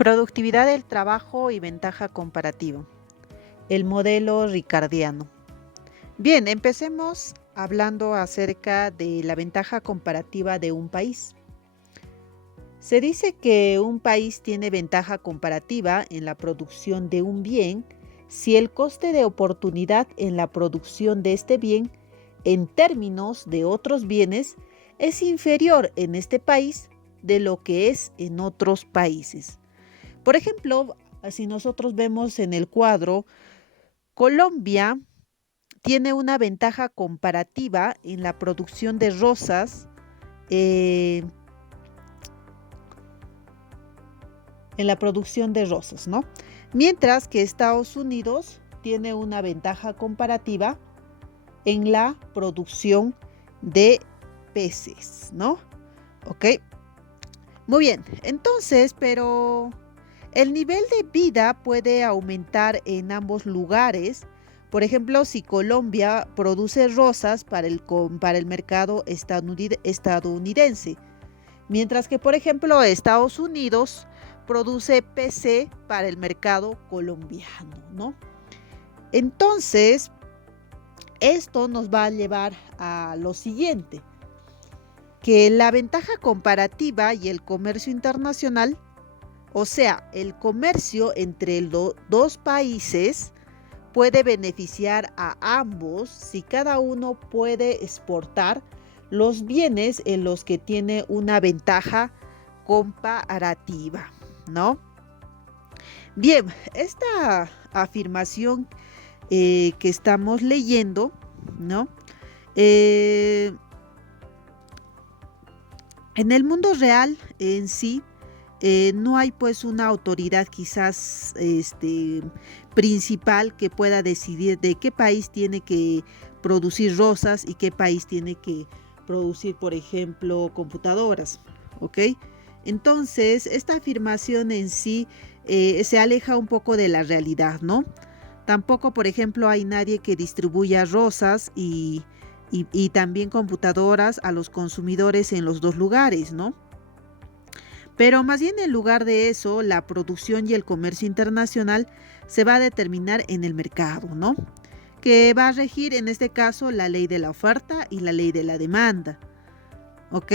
Productividad del trabajo y ventaja comparativa. El modelo ricardiano. Bien, empecemos hablando acerca de la ventaja comparativa de un país. Se dice que un país tiene ventaja comparativa en la producción de un bien si el coste de oportunidad en la producción de este bien en términos de otros bienes es inferior en este país de lo que es en otros países. Por ejemplo, si nosotros vemos en el cuadro, Colombia tiene una ventaja comparativa en la producción de rosas, eh, ¿no? Mientras que Estados Unidos tiene una ventaja comparativa en la producción de peces, ¿no? ¿Ok? Muy bien, entonces, pero el nivel de vida puede aumentar en ambos lugares. Por ejemplo, si Colombia produce rosas para el mercado estadounidense, mientras que, por ejemplo, Estados Unidos produce PC para el mercado colombiano, ¿no? Entonces, esto nos va a llevar a lo siguiente, que la ventaja comparativa y el comercio internacional, o sea, el comercio entre los dos países, puede beneficiar a ambos si cada uno puede exportar los bienes en los que tiene una ventaja comparativa, ¿no? Bien, esta afirmación que estamos leyendo, ¿no? En el mundo real en sí, no hay pues una autoridad quizás principal que pueda decidir de qué país tiene que producir rosas y qué país tiene que producir, por ejemplo, computadoras, ¿ok? Entonces, esta afirmación en sí se aleja un poco de la realidad, ¿no? Tampoco, por ejemplo, hay nadie que distribuya rosas y también computadoras a los consumidores en los dos lugares, ¿no? Pero más bien en lugar de eso, la producción y el comercio internacional se va a determinar en el mercado, ¿no? Que va a regir en este caso la ley de la oferta y la ley de la demanda, ¿ok?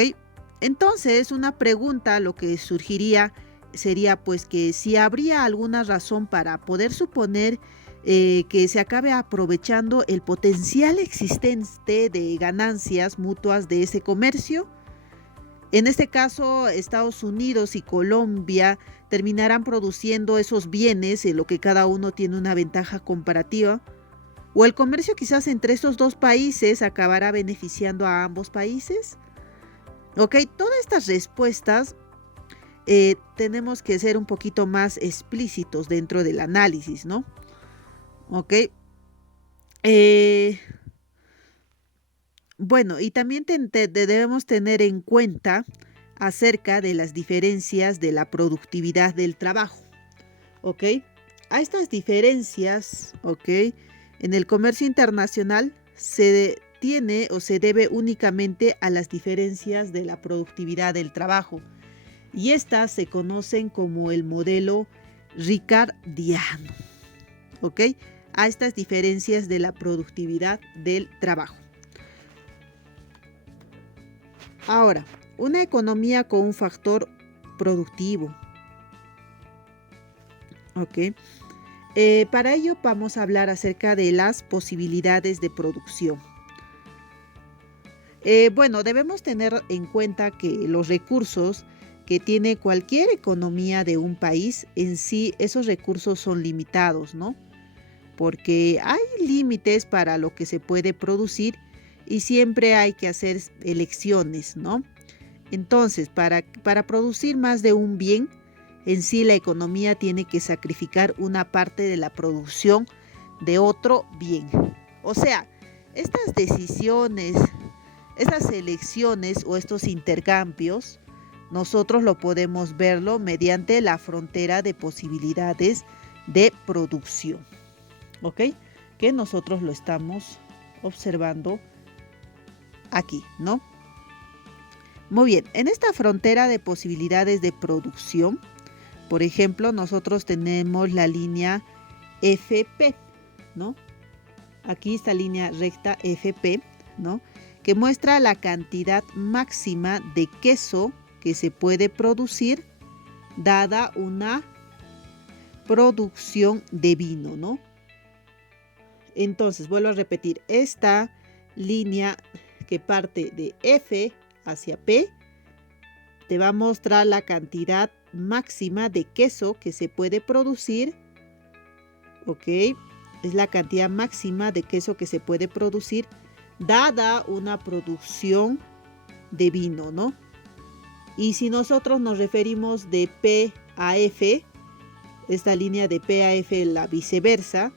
Entonces, una pregunta lo que surgiría sería pues que si habría alguna razón para poder suponer que se acabe aprovechando el potencial existente de ganancias mutuas de ese comercio. En este caso, Estados Unidos y Colombia terminarán produciendo esos bienes en lo que cada uno tiene una ventaja comparativa, o el comercio quizás entre estos dos países acabará beneficiando a ambos países. Ok, todas estas respuestas tenemos que ser un poquito más explícitos dentro del análisis, ¿no? Ok. Bueno, y también debemos tener en cuenta acerca de las diferencias de la productividad del trabajo, ¿ok? A estas diferencias, ¿ok? En el comercio internacional se tiene o se debe únicamente a las diferencias de la productividad del trabajo, y estas se conocen como el modelo ricardiano, ¿ok? A estas diferencias de la productividad del trabajo. Ahora, una economía con un factor productivo. Ok. Para ello vamos a hablar acerca de las posibilidades de producción. Bueno, debemos tener en cuenta que los recursos que tiene cualquier economía de un país, en sí esos recursos son limitados, ¿no? Porque hay límites para lo que se puede producir y siempre hay que hacer elecciones, ¿no? Entonces, para producir más de un bien, en sí la economía tiene que sacrificar una parte de la producción de otro bien. O sea, estas decisiones, estas elecciones o estos intercambios, nosotros lo podemos verlo mediante la frontera de posibilidades de producción, ¿ok? Que nosotros lo estamos observando aquí, ¿no? Muy bien, en esta frontera de posibilidades de producción, Por ejemplo, nosotros tenemos la línea FP, ¿no? Aquí esta línea recta FP, ¿no? Que muestra la cantidad máxima de queso que se puede producir dada una producción de vino, ¿no? Entonces, vuelvo a repetir, esta línea que parte de F hacia P te va a mostrar la cantidad máxima de queso que se puede producir, ¿ok? Es la cantidad máxima de queso que se puede producir dada una producción de vino, ¿no? Y si nosotros nos referimos de P a F, esta línea de P a F, la viceversa,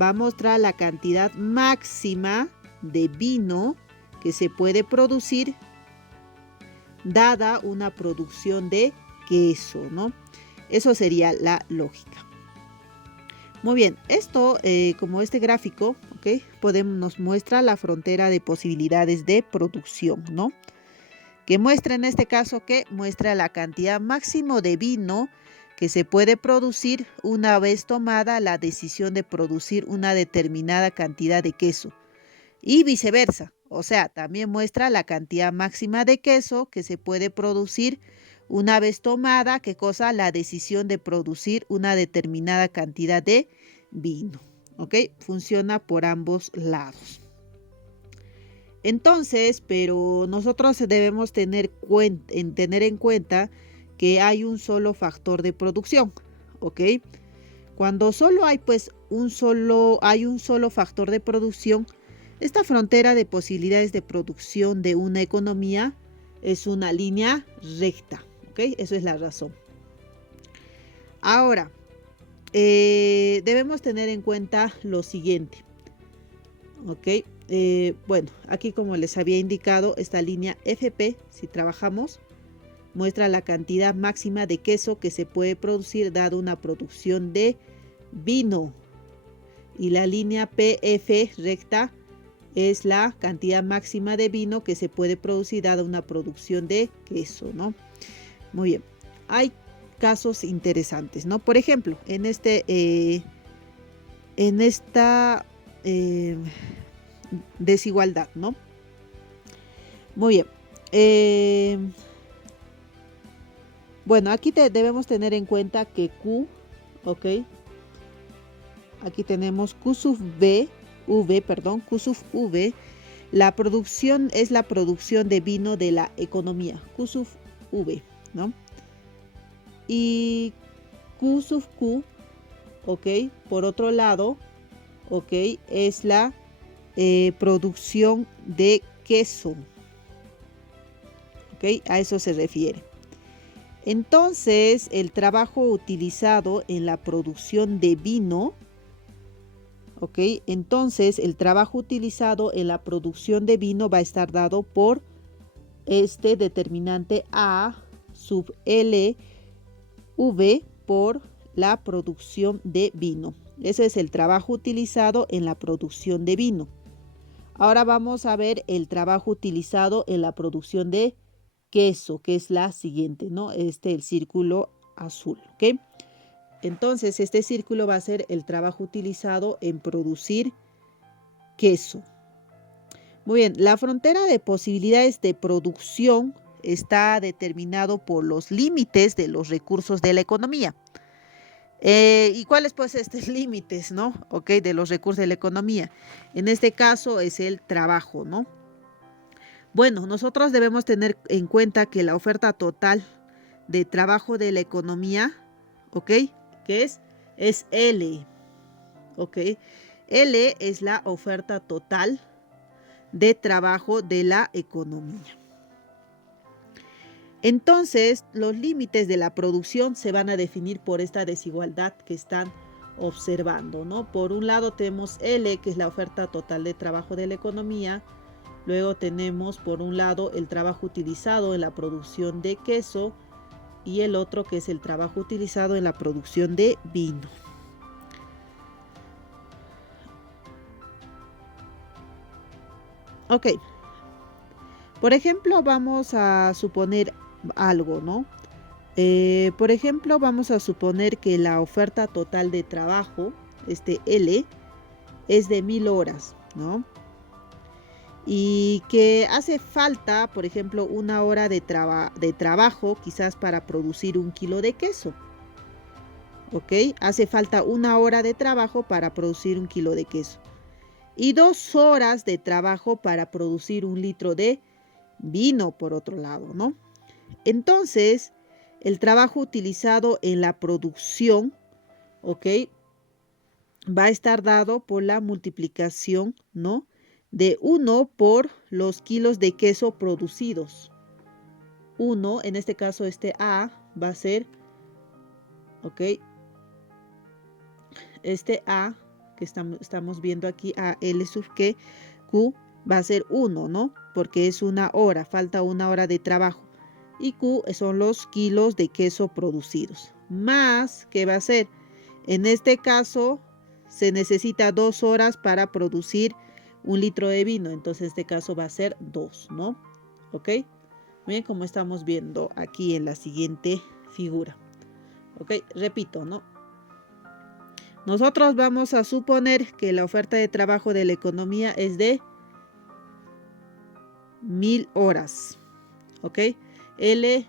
va a mostrar la cantidad máxima de vino que se puede producir dada una producción de queso, ¿no? Eso sería la lógica. Muy bien, esto como este gráfico, ¿ok? Nos muestra la frontera de posibilidades de producción, ¿no? Que muestra en este caso que muestra la cantidad máxima de vino que se puede producir una vez tomada la decisión de producir una determinada cantidad de queso. Y viceversa, o sea, también muestra la cantidad máxima de queso que se puede producir una vez tomada, ¿qué cosa? La decisión de producir una determinada cantidad de vino, ¿ok? Funciona por ambos lados. Entonces, pero nosotros debemos tener en cuenta que hay un solo factor de producción, ¿ok? Cuando solo hay pues un solo factor de producción, esta frontera de posibilidades de producción de una economía es una línea recta, ¿ok? Eso es la razón. Ahora, debemos tener en cuenta lo siguiente, ¿ok? Bueno, aquí como les había indicado, esta línea FP, si trabajamos, muestra la cantidad máxima de queso que se puede producir dado una producción de vino. Y la línea PF recta es la cantidad máxima de vino que se puede producir dada una producción de queso, ¿no? Muy bien. Hay casos interesantes, ¿no? Por ejemplo, en esta desigualdad, ¿no? Muy bien. Bueno, aquí debemos tener en cuenta que Q, ¿ok? Aquí tenemos Q sub Q sub V, la producción es la producción de vino de la economía, Q sub V, ¿no? Y Q sub Q, ¿ok? Por otro lado, ¿ok? Es la producción de queso, ¿ok? A eso se refiere. Entonces, el trabajo utilizado en la producción de vino, ¿ok? Entonces, el trabajo utilizado en la producción de vino va a estar dado por este determinante A sub L V por la producción de vino. Ese es el trabajo utilizado en la producción de vino. Ahora vamos a ver el trabajo utilizado en la producción de queso, que es la siguiente, ¿no? El círculo azul, ¿ok? Entonces, este círculo va a ser el trabajo utilizado en producir queso. Muy bien, la frontera de posibilidades de producción está determinado por los límites de los recursos de la economía. ¿Y cuáles pues estos límites, no? Ok, de los recursos de la economía. En este caso es el trabajo, ¿no? Bueno, nosotros debemos tener en cuenta que la oferta total de trabajo de la economía, ¿ok? ¿Qué es? Es L, ¿ok? L es la oferta total de trabajo de la economía. Entonces, los límites de la producción se van a definir por esta desigualdad que están observando, ¿no? Por un lado tenemos L, que es la oferta total de trabajo de la economía. Luego tenemos, por un lado, el trabajo utilizado en la producción de queso y el otro que es el trabajo utilizado en la producción de vino. Ok. Por ejemplo, vamos a suponer algo, ¿no? Por ejemplo, vamos a suponer que la oferta total de trabajo, este L, es de 1000 horas, ¿no? Y que hace falta, por ejemplo, una hora de trabajo quizás para producir 1 kilo de queso. ¿Ok? Hace falta una hora de trabajo para producir 1 kilo de queso. Y 2 horas de trabajo para producir 1 litro de vino, por otro lado, ¿no? Entonces, el trabajo utilizado en la producción, ¿ok? Va a estar dado por la multiplicación, ¿no? De 1 por los kilos de queso producidos. 1, en este caso este A va a ser, ¿ok? Este A que estamos viendo aquí, A, L sub que Q va a ser 1, ¿no? Porque es una hora, falta una hora de trabajo. Y Q son los kilos de queso producidos. Más, ¿qué va a ser? En este caso, se necesita 2 horas para producir 1 litro de vino. Entonces, en este caso va a ser 2, ¿no? ¿Ok? Bien, como estamos viendo aquí en la siguiente figura. ¿Ok? Repito, ¿no? Nosotros vamos a suponer que la oferta de trabajo de la economía es de 1000 horas. ¿Ok? L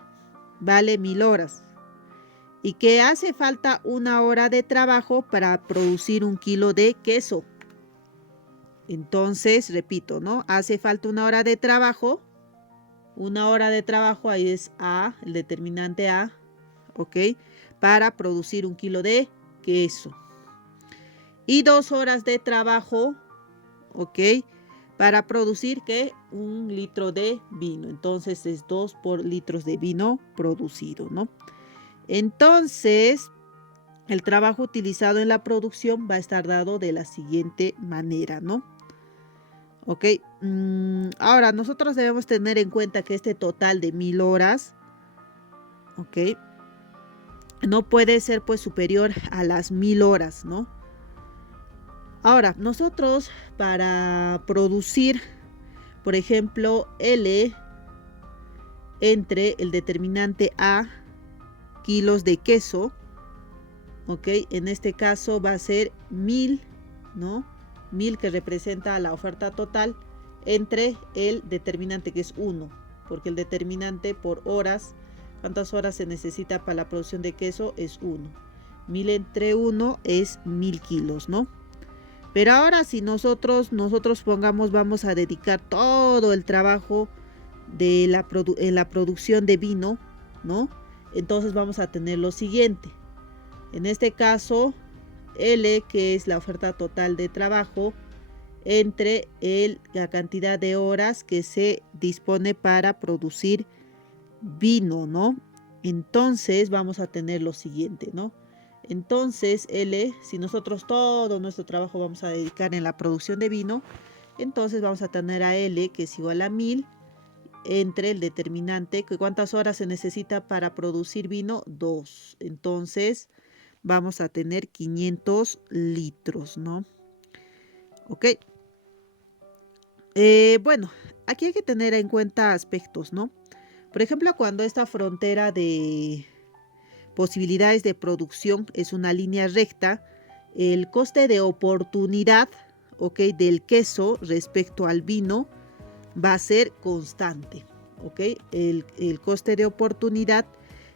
vale 1000 horas. Y que hace falta una hora de trabajo para producir 1 kilo de queso. Entonces, repito, ¿no? Hace falta una hora de trabajo. Una hora de trabajo, ahí es A, el determinante A, ¿ok? Para producir 1 kilo de queso. Y 2 horas de trabajo, ¿ok? Para producir, ¿qué? 1 litro de vino. Entonces, es 2 por litros de vino producido, ¿no? Entonces, el trabajo utilizado en la producción va a estar dado de la siguiente manera, ¿no? Ok, ahora nosotros debemos tener en cuenta que este total de 1000 horas, ok, no puede ser pues superior a las 1000 horas, ¿no? Ahora, nosotros para producir, por ejemplo, L entre el determinante A, kilos de queso, ok, en este caso va a ser 1000, ¿no? 1000 que representa la oferta total entre el determinante que es 1, porque el determinante por horas, cuántas horas se necesita para la producción de queso es 1. 1000 entre 1 es 1000 kilos, ¿no? Pero ahora si nosotros pongamos, vamos a dedicar todo el trabajo de en la producción de vino, ¿no? Entonces vamos a tener lo siguiente. En este caso, L, que es la oferta total de trabajo, entre la cantidad de horas que se dispone para producir vino, ¿no? Entonces vamos a tener lo siguiente, ¿no? Entonces L, si nosotros todo nuestro trabajo vamos a dedicar en la producción de vino, entonces vamos a tener a L que es igual a 1000 entre el determinante, que cuántas horas se necesita para producir vino, 2. Entonces vamos a tener 500 litros, ¿no? Ok. Bueno, aquí hay que tener en cuenta aspectos, ¿no? Por ejemplo, cuando esta frontera de posibilidades de producción es una línea recta, el coste de oportunidad, ¿ok? Del queso respecto al vino va a ser constante, ¿ok? El coste de oportunidad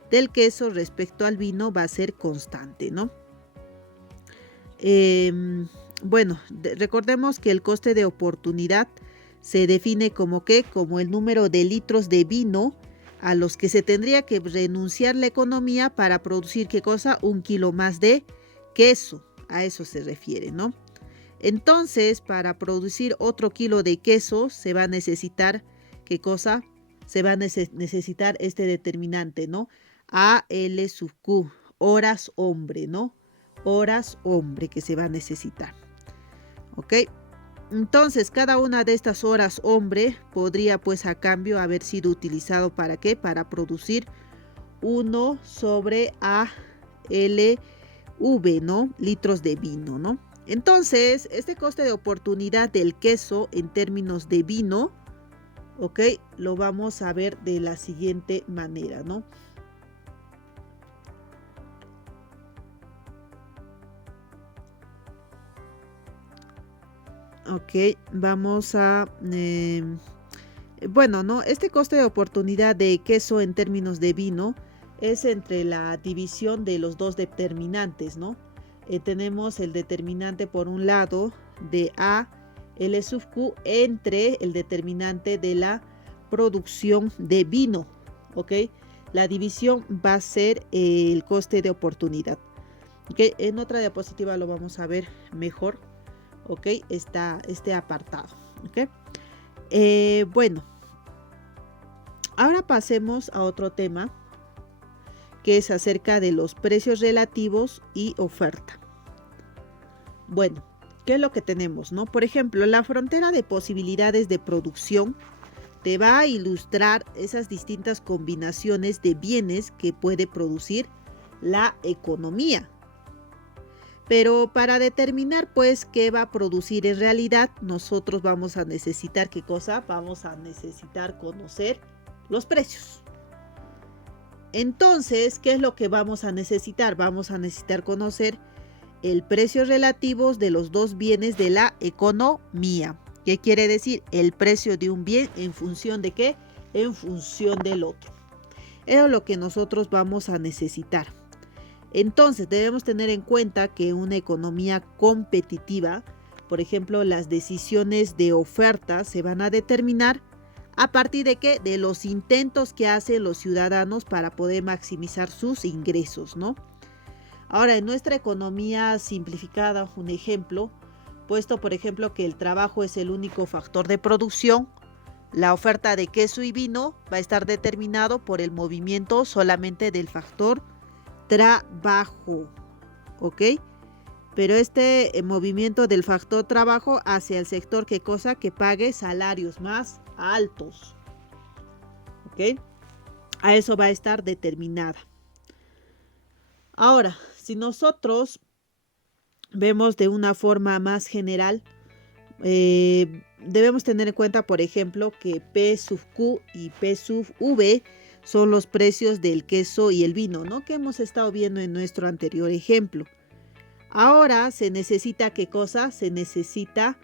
del queso respecto al vino va a ser constante, ¿no? Bueno, recordemos que el coste de oportunidad se define como ¿qué? Como el número de litros de vino a los que se tendría que renunciar la economía para producir, ¿qué cosa? 1 kilo más de queso. A eso se refiere, ¿no? Entonces, para producir otro kilo de queso se va a necesitar, ¿qué cosa? Se va a necesitar este determinante, ¿no? AL sub Q, horas hombre, ¿no? Horas hombre que se va a necesitar. ¿Ok? Entonces, cada una de estas horas hombre podría pues a cambio haber sido utilizado ¿para qué? Para producir 1 sobre ALV, ¿no? Litros de vino, ¿no? Entonces, este coste de oportunidad del queso en términos de vino, ¿ok? Lo vamos a ver de la siguiente manera, ¿no? Ok, vamos a... bueno, ¿no? Este coste de oportunidad de queso en términos de vino es entre la división de los dos determinantes, ¿no? Tenemos el determinante por un lado de A, L sub Q, entre el determinante de la producción de vino, ¿ok? La división va a ser el coste de oportunidad. ¿Ok? En otra diapositiva lo vamos a ver mejor, ¿ok? Este apartado, ¿ok? Bueno, ahora pasemos a otro tema que es acerca de los precios relativos y oferta. Bueno, ¿qué es lo que tenemos, no? Por ejemplo, la frontera de posibilidades de producción te va a ilustrar esas distintas combinaciones de bienes que puede producir la economía. Pero para determinar pues qué va a producir en realidad, nosotros vamos a necesitar, ¿qué cosa? Vamos a necesitar conocer los precios. Entonces, ¿qué es lo que vamos a necesitar? Vamos a necesitar conocer el precio relativos de los dos bienes de la economía. ¿Qué quiere decir? El precio de un bien en función de qué? En función del otro. Eso es lo que nosotros vamos a necesitar. Entonces, debemos tener en cuenta que una economía competitiva, por ejemplo, las decisiones de oferta se van a determinar a partir de qué? De los intentos que hacen los ciudadanos para poder maximizar sus ingresos, ¿no? Ahora, en nuestra economía simplificada, un ejemplo, puesto por ejemplo que el trabajo es el único factor de producción, la oferta de queso y vino va a estar determinado por el movimiento solamente del factor trabajo, ¿ok? Pero este movimiento del factor trabajo hacia el sector, ¿qué cosa? Que pague salarios más altos, ¿ok? A eso va a estar determinada. Ahora, si nosotros vemos de una forma más general, debemos tener en cuenta, por ejemplo, que P sub Q y P sub V son los precios del queso y el vino, ¿no? Que hemos estado viendo en nuestro anterior ejemplo. Ahora se necesita, ¿qué cosa? Se necesita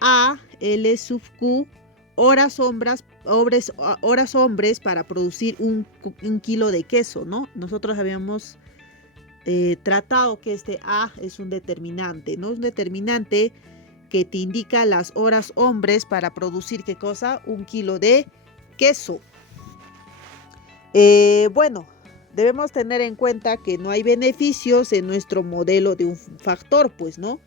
A, L sub Q, horas hombres para producir un kilo de queso, ¿no? Nosotros habíamos tratado que este A es un determinante, ¿no? Es un determinante que te indica las horas hombres para producir, ¿qué cosa? Un kilo de queso. Bueno, debemos tener en cuenta que no hay beneficios en nuestro modelo de un factor, pues, ¿no?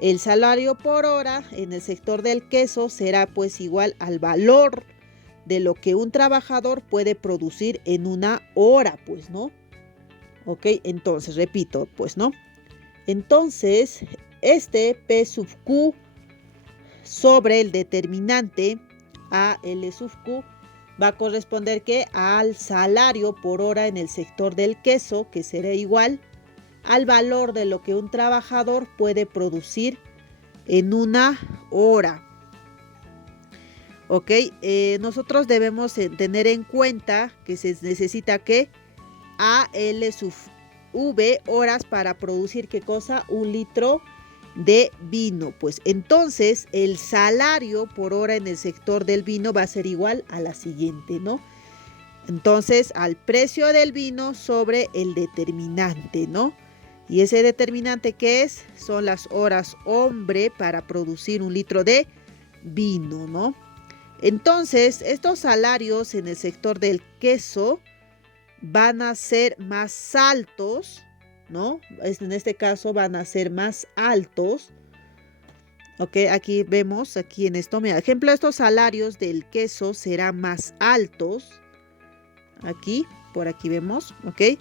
El salario por hora en el sector del queso será pues igual al valor de lo que un trabajador puede producir en una hora, pues, ¿no? Ok, entonces, repito, pues, ¿no? Entonces, este P sub Q sobre el determinante A, L sub Q va a corresponder que al salario por hora en el sector del queso, que será igual al valor de lo que un trabajador puede producir en una hora. Ok, nosotros debemos tener en cuenta que se necesita que AL sub V horas para producir, ¿qué cosa? Un litro de vino. Pues entonces el salario por hora en el sector del vino va a ser igual a la siguiente, ¿no? Entonces al precio del vino sobre el determinante, ¿no? Y ese determinante, ¿qué es? Son las horas hombre para producir un litro de vino, ¿no? Entonces estos salarios en el sector del queso van a ser más altos, ¿no? En este caso van a ser más altos. Ok, aquí vemos, aquí en esto, mira, ejemplo, estos salarios del queso serán más altos. Aquí, por aquí vemos, ok.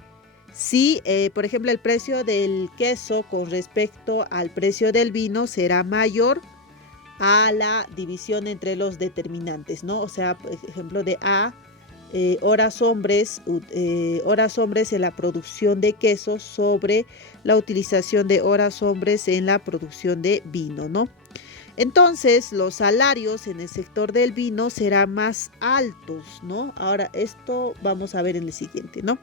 Si, por ejemplo, el precio del queso con respecto al precio del vino será mayor a la división entre los determinantes, ¿no? O sea, por ejemplo, de A, horas hombres en la producción de quesos sobre la utilización de horas hombres en la producción de vino, ¿no? Entonces, los salarios en el sector del vino serán más altos, ¿no? Ahora, esto vamos a ver en el siguiente, ¿no?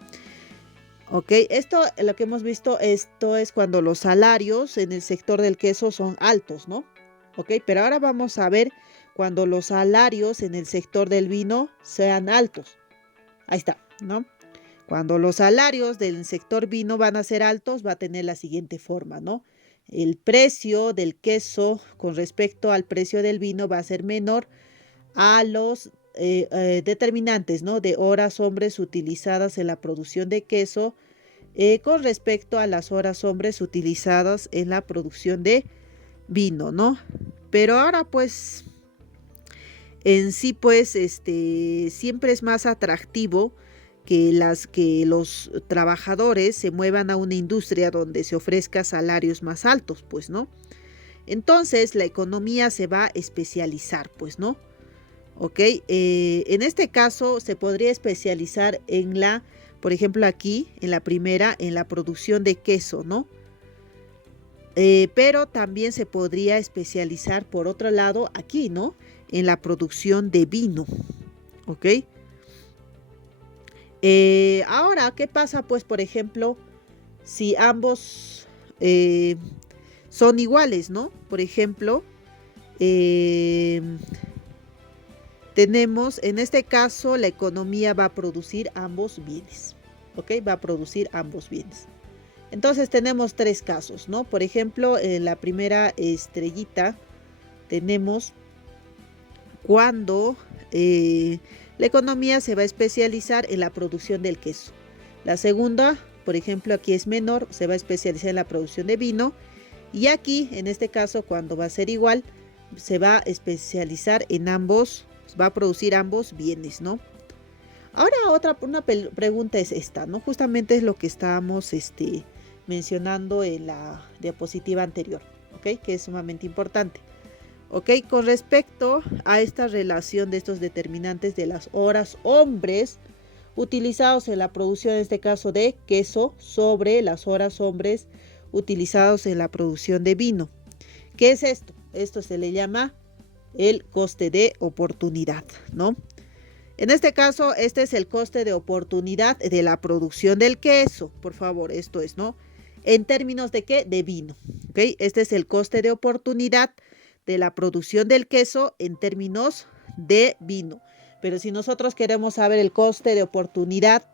Ok, esto, lo que hemos visto, esto es cuando los salarios en el sector del queso son altos, ¿no? ¿ok? Pero ahora vamos a ver cuando los salarios en el sector del vino sean altos. Ahí está, ¿no? Cuando los salarios del sector vino van a ser altos, va a tener la siguiente forma, ¿no? El precio del queso con respecto al precio del vino va a ser menor a los determinantes, ¿no? De horas hombres utilizadas en la producción de queso con respecto a las horas hombres utilizadas en la producción de vino, ¿no? Pero ahora pues en sí pues siempre es más atractivo que los trabajadores se muevan a una industria donde se ofrezca salarios más altos, pues, ¿no? Entonces la economía se va a especializar, pues, ¿no? ¿Ok? En este caso se podría especializar en la, por ejemplo aquí, en la primera, en la producción de queso, ¿no? Pero también se podría especializar por otro lado aquí, ¿no? En la producción de vino, ¿ok? Ahora, ¿qué pasa? Pues, por ejemplo, si ambos son iguales, ¿no? Por ejemplo, eh, tenemos, en este caso, la economía va a producir ambos bienes, ¿ok? Va a producir ambos bienes. Entonces tenemos tres casos, ¿no? Por ejemplo, en la primera estrellita tenemos cuando la economía se va a especializar en la producción del queso. La segunda, por ejemplo, aquí es menor, se va a especializar en la producción de vino. Y aquí, en este caso, cuando va a ser igual, se va a especializar en ambos, va a producir ambos bienes, ¿no? Ahora una pregunta es esta, ¿no? Justamente es lo que estábamos mencionando en la diapositiva anterior, ¿ok? Que es sumamente importante. ¿Ok? Con respecto a esta relación de estos determinantes de las horas hombres utilizados en la producción, en este caso de queso, sobre las horas hombres utilizados en la producción de vino. ¿Qué es esto? Esto se le llama el coste de oportunidad, ¿no? En este caso, este es el coste de oportunidad de la producción del queso, por favor, esto es, ¿no? ¿En términos de qué? De vino, ¿ok? Este es el coste de oportunidad de la producción del queso en términos de vino. Pero si nosotros queremos saber el coste de oportunidad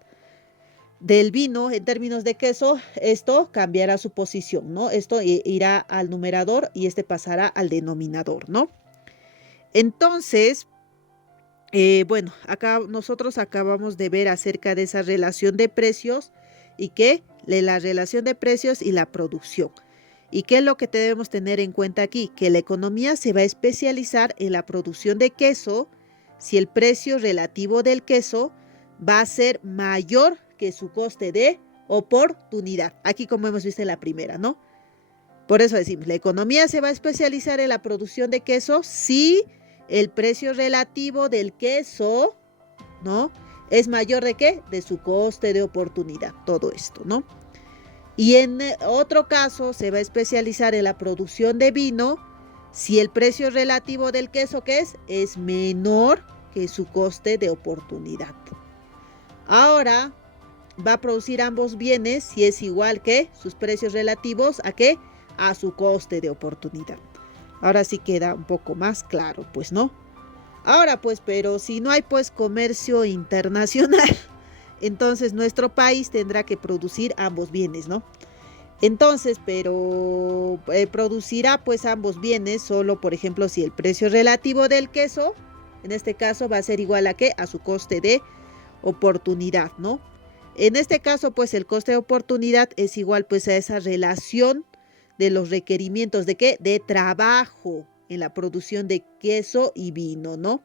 del vino en términos de queso, esto cambiará su posición, ¿no? Esto irá al numerador y este pasará al denominador, ¿no? Entonces, bueno, acá nosotros acabamos de ver acerca de esa relación de precios y de la relación de precios y la producción. ¿Y qué es lo que debemos tener en cuenta aquí? Que la economía se va a especializar en la producción de queso si el precio relativo del queso va a ser mayor que su coste de oportunidad. Aquí como hemos visto en la primera, ¿no? Por eso decimos, la economía se va a especializar en la producción de queso si el precio relativo del queso, ¿no? Es mayor de ¿qué? De su coste de oportunidad, todo esto, ¿no? Y en otro caso se va a especializar en la producción de vino si el precio relativo del queso, ¿qué es menor que su coste de oportunidad. Ahora va a producir ambos bienes si es igual que sus precios relativos a ¿qué? A su coste de oportunidad. Ahora sí queda un poco más claro, pues, ¿no? Ahora, pues, pero si no hay, pues, comercio internacional, entonces nuestro país tendrá que producir ambos bienes, ¿no? Entonces, pero producirá, pues, ambos bienes solo, por ejemplo, si el precio relativo del queso, en este caso, va a ser igual a ¿qué? A su coste de oportunidad, ¿no? En este caso, pues, el coste de oportunidad es igual, pues, a esa relación de los requerimientos de ¿qué? De trabajo en la producción de queso y vino, ¿no?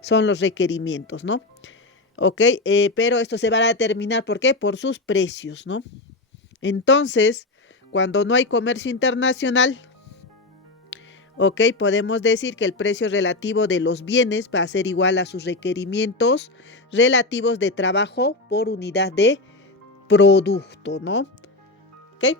Son los requerimientos, ¿no? Ok, pero esto se va a determinar, ¿por qué? Por sus precios, ¿no? Entonces, cuando no hay comercio internacional, ok, podemos decir que el precio relativo de los bienes va a ser igual a sus requerimientos relativos de trabajo por unidad de producto, ¿no? ¿Ok?